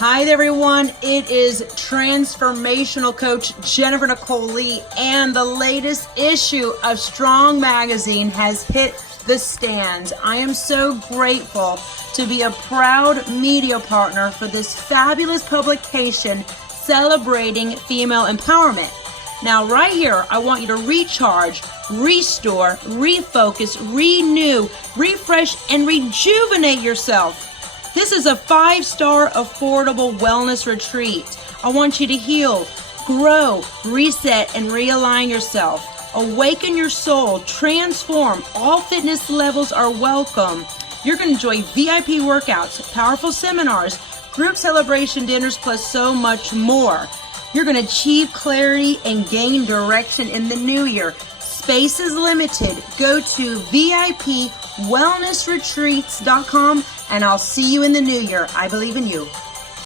Hi there, everyone. It is transformational coach Jennifer Nicole Lee, and the latest issue of Strong Magazine has hit the stands. I am so grateful to be a proud media partner for this fabulous publication celebrating female empowerment. Now, right here, I want you to recharge, restore, refocus, renew, refresh, and rejuvenate yourself. This is a 5-star affordable wellness retreat. I want you to heal, grow, reset, and realign yourself. Awaken your soul, transform. All fitness levels are welcome. You're going to enjoy VIP workouts, powerful seminars, group celebration dinners, plus so much more. You're going to achieve clarity and gain direction in the new year. Space is limited. Go to VIPwellnessretreats.com and I'll see you in the new year. I believe in you.